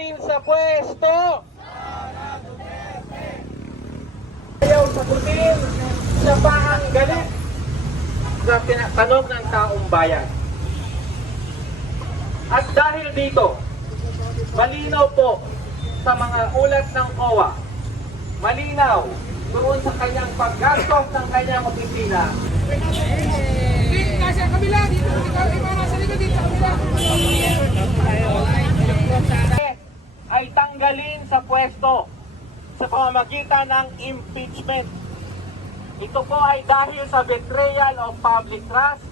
tanggalin sa pwesto. Ayaw sagutin, siya pa ang galit sa tinatanong ng taong bayan. At dahil dito, malinaw po sa mga ulat ng COA, malinaw doon sa kanyang paggastos ng kanyang opisina. Nasa kabila, dito, nasa likod, dito sa kabila. Ay tanggalin sa pwesto sa pamamagitan ng impeachment. Ito po ay dahil sa betrayal of public trust